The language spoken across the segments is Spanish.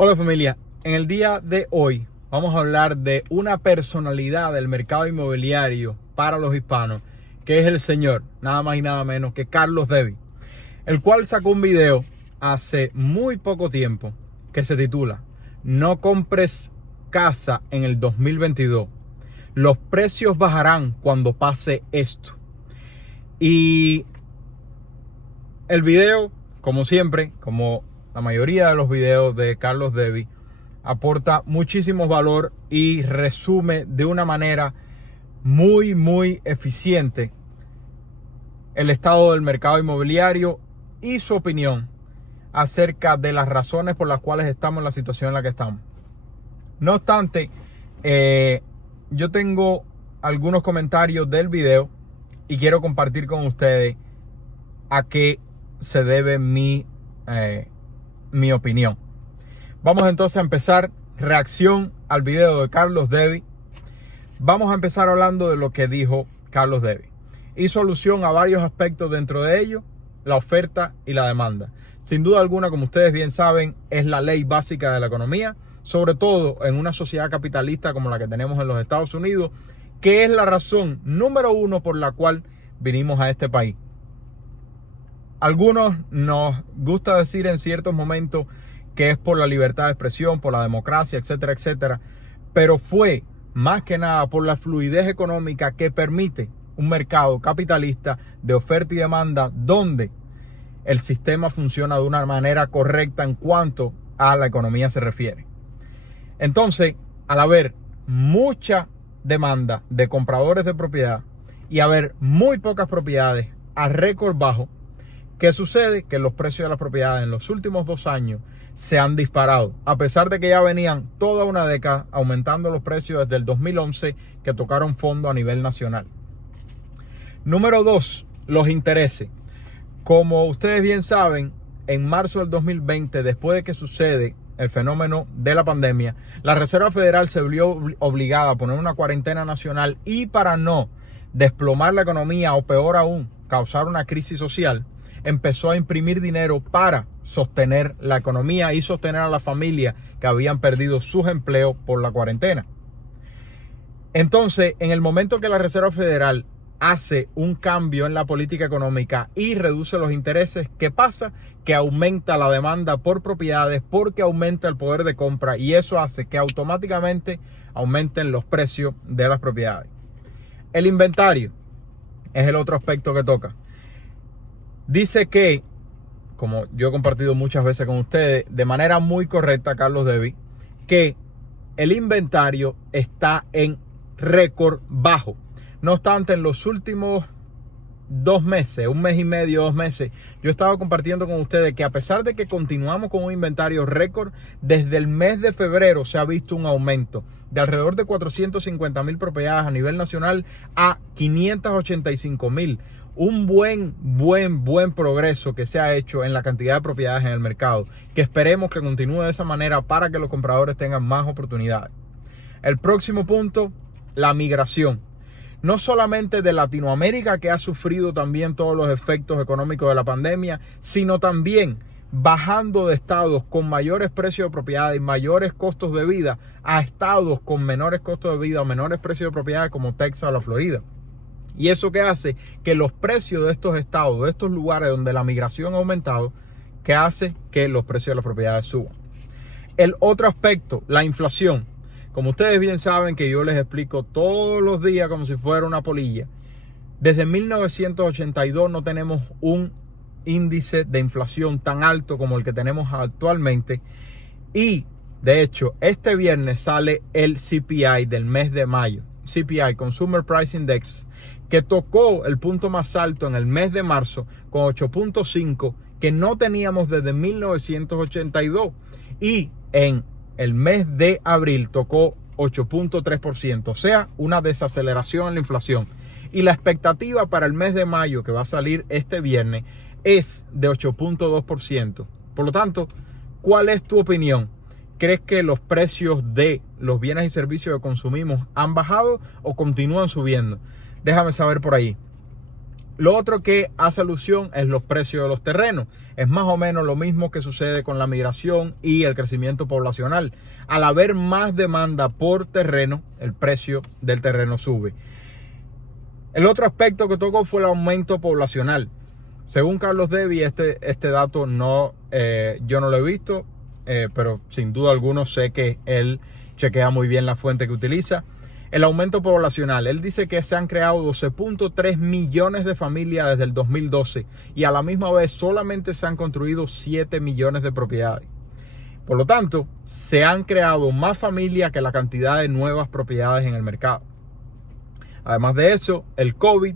Hola familia, en el día de hoy vamos a hablar de una personalidad del mercado inmobiliario para los hispanos, que es el señor, nada más y nada menos que Carlos Devi, el cual sacó un video hace muy poco tiempo que se titula "No compres casa en el 2022, los precios bajarán cuando pase esto". Y el video, como siempre, como la mayoría de los videos de Carlos Devi, aporta muchísimo valor y resume de una manera muy eficiente el estado del mercado inmobiliario y su opinión acerca de las razones por las cuales estamos en la situación en la que estamos. No obstante, yo tengo algunos comentarios del video y quiero compartir con ustedes a qué se debe mi opinión. Vamos entonces a empezar. Reacción al video de Carlos Devi. Vamos a empezar hablando de lo que dijo Carlos Devi. Hizo alusión a varios aspectos, dentro de ellos la oferta y la demanda. Sin duda alguna, como ustedes bien saben, es la ley básica de la economía, sobre todo en una sociedad capitalista como la que tenemos en los Estados Unidos, que es la razón número uno por la cual vinimos a este país. Algunos nos gusta decir en ciertos momentos que es por la libertad de expresión, por la democracia, etcétera, etcétera. Pero fue más que nada por la fluidez económica que permite un mercado capitalista de oferta y demanda, donde el sistema funciona de una manera correcta en cuanto a la economía se refiere. Entonces, al haber mucha demanda de compradores de propiedad y haber muy pocas propiedades a récord bajo, ¿qué sucede? Que los precios de las propiedades en los últimos 2 años se han disparado, a pesar de que ya venían toda una década aumentando los precios desde el 2011, que tocaron fondo a nivel nacional. Número 2, los intereses. Como ustedes bien saben, en marzo del 2020, después de que sucede el fenómeno de la pandemia, la Reserva Federal se vio obligada a poner una cuarentena nacional, y para no desplomar la economía o peor aún, causar una crisis social, empezó a imprimir dinero para sostener la economía y sostener a las familias que habían perdido sus empleos por la cuarentena. Entonces, en el momento que la Reserva Federal hace un cambio en la política económica y reduce los intereses, ¿qué pasa? Que aumenta la demanda por propiedades, porque aumenta el poder de compra, y eso hace que automáticamente aumenten los precios de las propiedades. El inventario es el otro aspecto que toca. Dice que, como yo he compartido muchas veces con ustedes, de manera muy correcta, Carlos Devi, que el inventario está en récord bajo. No obstante, en los últimos 2 meses, 1 mes y medio, 2 meses, yo he estado compartiendo con ustedes que, a pesar de que continuamos con un inventario récord, desde el mes de febrero se ha visto un aumento de alrededor de 450,000 propiedades a nivel nacional a 585,000. Un buen progreso que se ha hecho en la cantidad de propiedades en el mercado, que esperemos que continúe de esa manera para que los compradores tengan más oportunidades. El próximo punto, la migración. No solamente de Latinoamérica, que ha sufrido también todos los efectos económicos de la pandemia, sino también bajando de estados con mayores precios de propiedad y mayores costos de vida a estados con menores costos de vida o menores precios de propiedad, como Texas o la Florida. Y eso que hace que los precios de estos estados, de estos lugares donde la migración ha aumentado, que hace que los precios de las propiedades suban. El otro aspecto, la inflación. Como ustedes bien saben, que yo les explico todos los días como si fuera una polilla, desde 1982 no tenemos un índice de inflación tan alto como el que tenemos actualmente. Y de hecho, este viernes sale el CPI del mes de mayo, CPI, Consumer Price Index, que tocó el punto más alto en el mes de marzo con 8.5, que no teníamos desde 1982, y en el mes de abril tocó 8.3%, o sea, una desaceleración en la inflación. Y la expectativa para el mes de mayo, que va a salir este viernes, es de 8.2%. Por lo tanto, ¿cuál es tu opinión? ¿Crees que los precios de los bienes y servicios que consumimos han bajado o continúan subiendo? Déjame saber por ahí. Lo otro que hace alusión es los precios de los terrenos. Es más o menos lo mismo que sucede con la migración y el crecimiento poblacional. Al haber más demanda por terreno, el precio del terreno sube. El otro aspecto que tocó fue el aumento poblacional. Según Carlos Debie, este dato yo no lo he visto, pero sin duda alguna sé que él chequea muy bien la fuente que utiliza. El aumento poblacional, él dice que se han creado 12.3 millones de familias desde el 2012 y a la misma vez solamente se han construido 7 millones de propiedades. Por lo tanto, se han creado más familias que la cantidad de nuevas propiedades en el mercado. Además de eso, el COVID,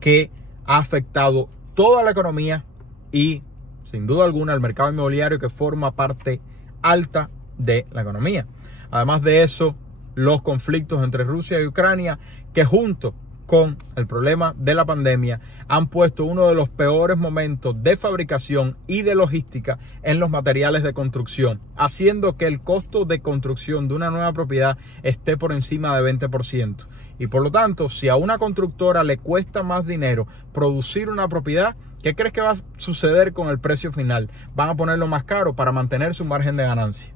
que ha afectado toda la economía y sin duda alguna el mercado inmobiliario, que forma parte alta de la economía. Además de eso, los conflictos entre Rusia y Ucrania, que junto con el problema de la pandemia han puesto uno de los peores momentos de fabricación y de logística en los materiales de construcción, haciendo que el costo de construcción de una nueva propiedad esté por encima de 20%. Y por lo tanto, si a una constructora le cuesta más dinero producir una propiedad, ¿qué crees que va a suceder con el precio final? Van a ponerlo más caro para mantener su margen de ganancia.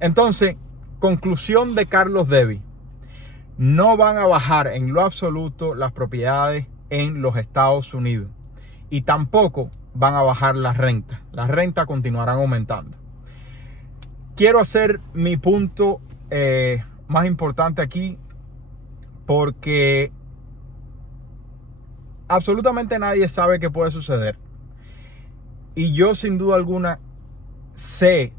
Entonces, conclusión de Carlos Debie: no van a bajar en lo absoluto las propiedades en los Estados Unidos y tampoco van a bajar las rentas. Las rentas continuarán aumentando. Quiero hacer mi punto más importante aquí, porque absolutamente nadie sabe qué puede suceder. Y yo sin duda alguna sé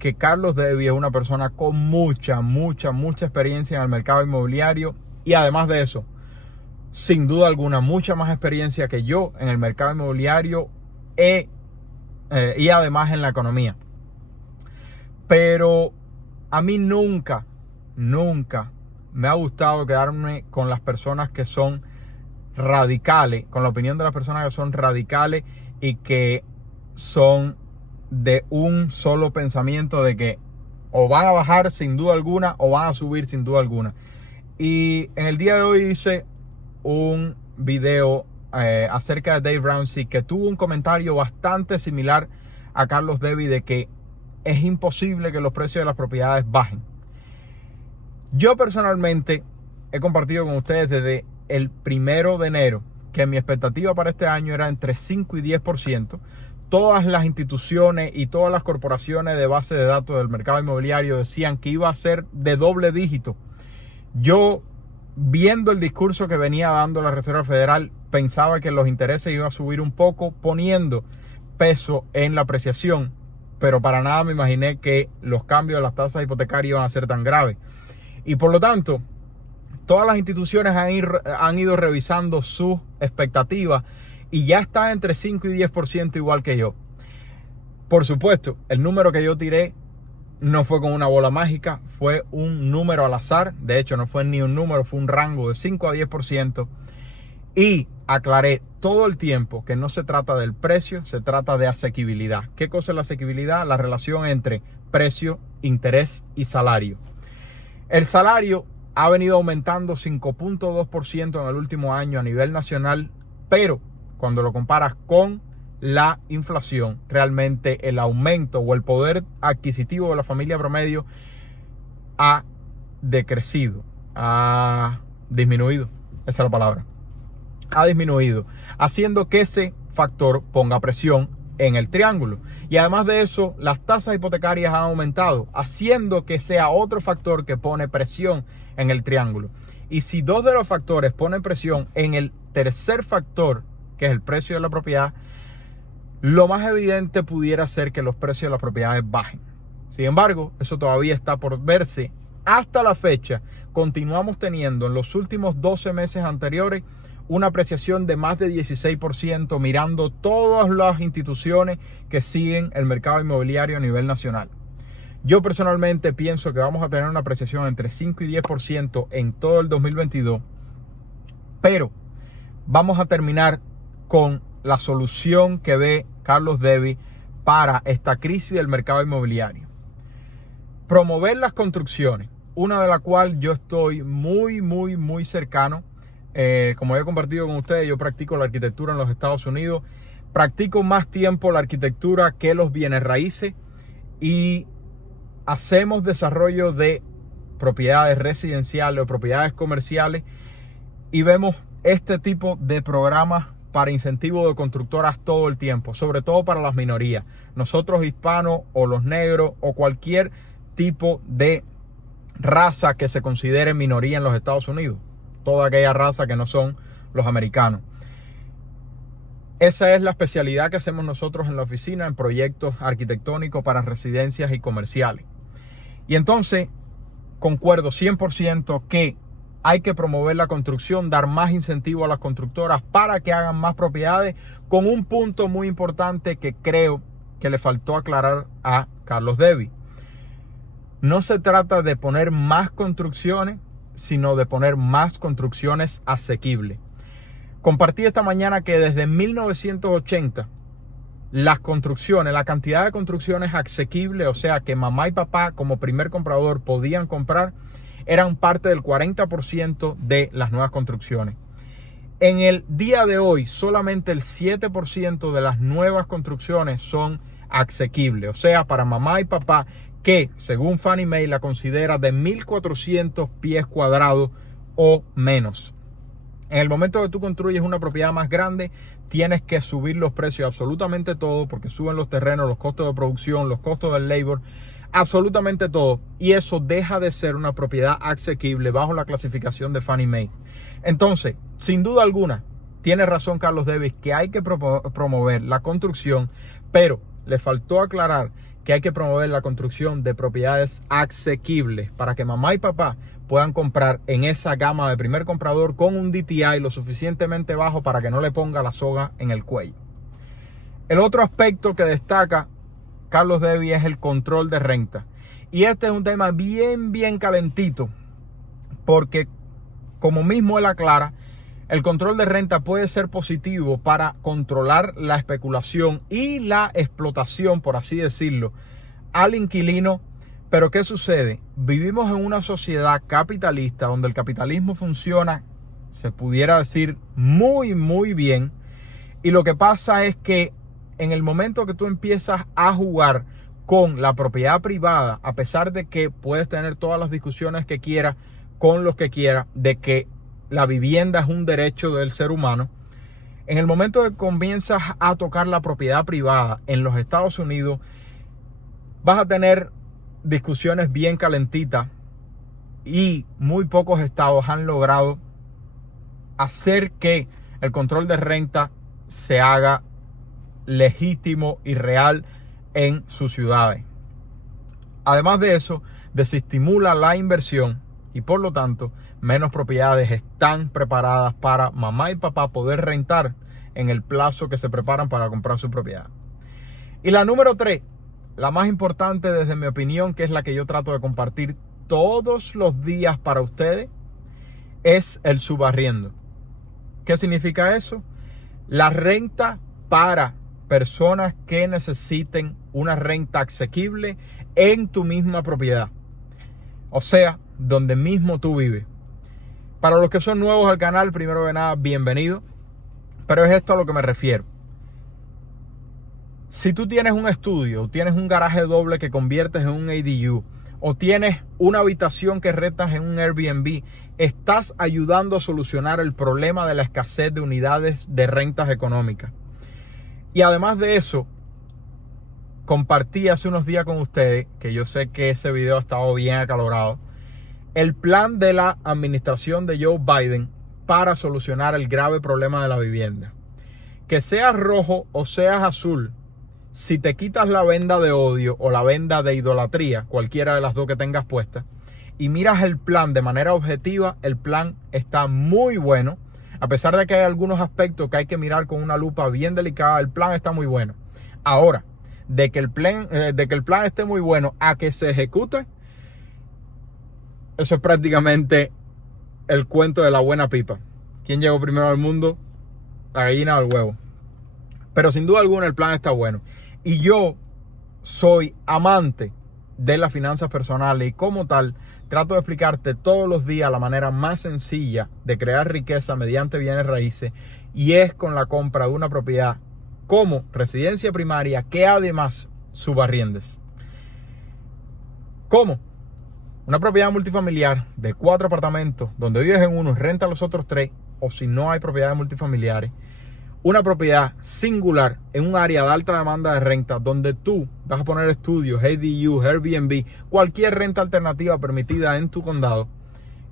que Carlos Debie es una persona con mucha experiencia en el mercado inmobiliario y además de eso, sin duda alguna, mucha más experiencia que yo en el mercado inmobiliario y además en la economía. Pero a mí nunca me ha gustado quedarme con las personas que son radicales, con la opinión de las personas que son radicales y que son de un solo pensamiento de que o van a bajar sin duda alguna o van a subir sin duda alguna. Y en el día de hoy hice un video acerca de Dave Ramsey, que tuvo un comentario bastante similar a Carlos Debie de que es imposible que los precios de las propiedades bajen. Yo personalmente he compartido con ustedes desde el 1 de enero que mi expectativa para este año era entre 5 y 10%. Todas las instituciones y todas las corporaciones de base de datos del mercado inmobiliario decían que iba a ser de doble dígito. Yo, viendo el discurso que venía dando la Reserva Federal, pensaba que los intereses iban a subir un poco, poniendo peso en la apreciación, pero para nada me imaginé que los cambios de las tasas hipotecarias iban a ser tan graves. Y por lo tanto, todas las instituciones han ido revisando sus expectativas y ya está entre 5 y 10% igual que yo. Por supuesto, el número que yo tiré no fue con una bola mágica, fue un número al azar. De hecho, no fue ni un número, fue un rango de 5 a 10%. Y aclaré todo el tiempo que no se trata del precio, se trata de asequibilidad. ¿Qué cosa es la asequibilidad? La relación entre precio, interés y salario. El salario ha venido aumentando 5.2% en el último año a nivel nacional, pero cuando lo comparas con la inflación, realmente el aumento o el poder adquisitivo de la familia promedio ha decrecido, ha disminuido, esa es la palabra, ha disminuido, haciendo que ese factor ponga presión en el triángulo. Y además de eso, las tasas hipotecarias han aumentado, haciendo que sea otro factor que pone presión en el triángulo. Y si dos de los factores ponen presión en el tercer factor, que es el precio de la propiedad, lo más evidente pudiera ser que los precios de las propiedades bajen. Sin embargo, eso todavía está por verse. Hasta la fecha, continuamos teniendo en los últimos 12 meses anteriores una apreciación de más de 16%, mirando todas las instituciones que siguen el mercado inmobiliario a nivel nacional. Yo personalmente pienso que vamos a tener una apreciación entre 5 y 10% en todo el 2022, pero vamos a terminar con la solución que ve Carlos Debie para esta crisis del mercado inmobiliario. Promover las construcciones, una de la cual yo estoy muy cercano. como he compartido con ustedes, yo practico la arquitectura en los Estados Unidos. Practico más tiempo la arquitectura que los bienes raíces y hacemos desarrollo de propiedades residenciales o propiedades comerciales y vemos este tipo de programas para incentivo de constructoras todo el tiempo, sobre todo para las minorías, nosotros hispanos o los negros o cualquier tipo de raza que se considere minoría en los Estados Unidos, toda aquella raza que no son los americanos. Esa es la especialidad que hacemos nosotros en la oficina en proyectos arquitectónicos para residencias y comerciales. Y entonces concuerdo 100% que hay que promover la construcción, dar más incentivo a las constructoras para que hagan más propiedades, con un punto muy importante que creo que le faltó aclarar a Carlos Devi. No se trata de poner más construcciones, sino de poner más construcciones asequibles. Compartí esta mañana que desde 1980 las construcciones, la cantidad de construcciones asequibles, o sea que mamá y papá como primer comprador podían comprar, eran parte del 40% de las nuevas construcciones. En el día de hoy, solamente el 7% de las nuevas construcciones son asequibles, o sea, para mamá y papá que, según Fannie Mae, la considera de 1.400 pies cuadrados o menos. En el momento que tú construyes una propiedad más grande, tienes que subir los precios absolutamente todo, porque suben los terrenos, los costos de producción, los costos del labor, absolutamente todo. Y eso deja de ser una propiedad asequible bajo la clasificación de Fannie Mae. Entonces, sin duda alguna, tiene razón Carlos Devi que hay que promover la construcción, pero le faltó aclarar que hay que promover la construcción de propiedades asequibles para que mamá y papá puedan comprar en esa gama de primer comprador con un DTI lo suficientemente bajo para que no le ponga la soga en el cuello. El otro aspecto que destaca Carlos Devi es el control de renta. Y este es un tema bien calentito, porque como mismo él aclara, el control de renta puede ser positivo para controlar la especulación y la explotación, por así decirlo, al inquilino. Pero ¿qué sucede? Vivimos en una sociedad capitalista donde el capitalismo funciona, se pudiera decir, muy bien. Y lo que pasa es que en el momento que tú empiezas a jugar con la propiedad privada, a pesar de que puedes tener todas las discusiones que quieras con los que quieras, de que la vivienda es un derecho del ser humano, en el momento que comienzas a tocar la propiedad privada en los Estados Unidos, vas a tener discusiones bien calentitas y muy pocos estados han logrado hacer que el control de renta se haga legítimo y real en sus ciudades. Además de eso, desestimula la inversión y por lo tanto menos propiedades están preparadas para mamá y papá poder rentar en el plazo que se preparan para comprar su propiedad. Y la número 3, la más importante desde mi opinión, que es la que yo trato de compartir todos los días para ustedes, es el subarriendo. ¿Qué significa eso? La renta para personas que necesiten una renta asequible en tu misma propiedad, o sea, donde mismo tú vives. Para los que son nuevos al canal, primero de nada, bienvenido. Pero es esto a lo que me refiero. Si tú tienes un estudio, tienes un garaje doble que conviertes en un ADU, o tienes una habitación que rentas en un Airbnb, estás ayudando a solucionar el problema de la escasez de unidades de rentas económicas. Y además de eso, compartí hace unos días con ustedes, que yo sé que ese video ha estado bien acalorado, el plan de la administración de Joe Biden para solucionar el grave problema de la vivienda. Que seas rojo o seas azul, si te quitas la venda de odio o la venda de idolatría, cualquiera de las dos que tengas puesta, y miras el plan de manera objetiva, el plan está muy bueno. A pesar de que hay algunos aspectos que hay que mirar con una lupa bien delicada, el plan está muy bueno. Ahora, de que el plan esté muy bueno a que se ejecute, eso es prácticamente el cuento de la buena pipa. ¿Quién llegó primero al mundo? La gallina o el huevo. Pero sin duda alguna el plan está bueno. Y yo soy amante de las finanzas personales y como tal trato de explicarte todos los días la manera más sencilla de crear riqueza mediante bienes raíces, y es con la compra de una propiedad como residencia primaria que además subarriendes. ¿Cómo? Una propiedad multifamiliar de 4 apartamentos donde vives en uno y renta los otros 3, o si no hay propiedades multifamiliares, una propiedad singular en un área de alta demanda de renta donde tú vas a poner estudios, ADU, Airbnb, cualquier renta alternativa permitida en tu condado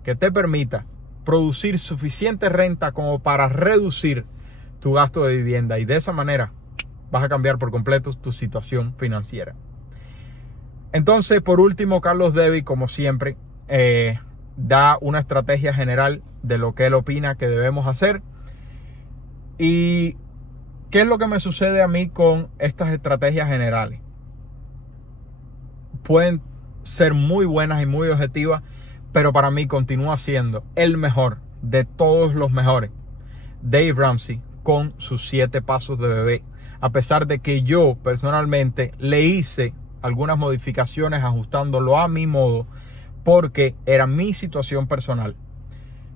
que te permita producir suficiente renta como para reducir tu gasto de vivienda, y de esa manera vas a cambiar por completo tu situación financiera. Entonces, por último, Carlos Devi, como siempre, da una estrategia general de lo que él opina que debemos hacer. ¿Y qué es lo que me sucede a mí con estas estrategias generales? Pueden ser muy buenas y muy objetivas, pero para mí continúa siendo el mejor de todos los mejores, Dave Ramsey, con sus 7 pasos de bebé. A pesar de que yo personalmente le hice algunas modificaciones ajustándolo a mi modo, porque era mi situación personal.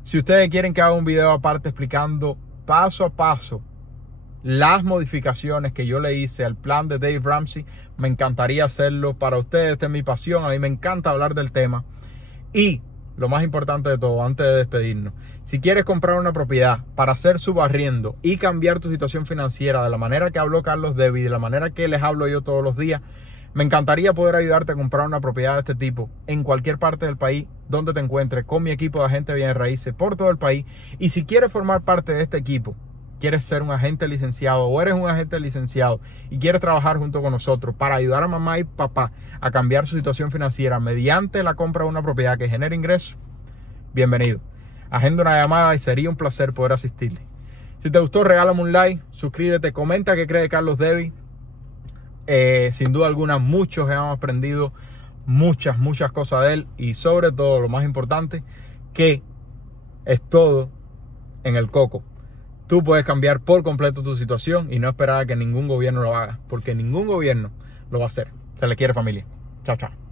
Si ustedes quieren que haga un video aparte explicando paso a paso las modificaciones que yo le hice al plan de Dave Ramsey, me encantaría hacerlo para ustedes. Esta es mi pasión, a mí me encanta hablar del tema. Y lo más importante de todo, antes de despedirnos, si quieres comprar una propiedad para hacer subarriendo y cambiar tu situación financiera de la manera que habló Carlos Devi, de la manera que les hablo yo todos los días, me encantaría poder ayudarte a comprar una propiedad de este tipo en cualquier parte del país donde te encuentres, con mi equipo de agentes de bienes raíces por todo el país. Y si quieres formar parte de este equipo, quieres ser un agente licenciado o eres un agente licenciado y quieres trabajar junto con nosotros para ayudar a mamá y papá a cambiar su situación financiera mediante la compra de una propiedad que genere ingresos, bienvenido. Agenda una llamada y sería un placer poder asistirle. Si te gustó, regálame un like, suscríbete, comenta qué cree de Carlos Devi. Sin duda alguna, muchos hemos aprendido muchas cosas de él, y sobre todo, lo más importante, que es todo en el coco. Tú puedes cambiar por completo tu situación y no esperar a que ningún gobierno lo haga, porque ningún gobierno lo va a hacer. Se le quiere, familia. Chao, chao.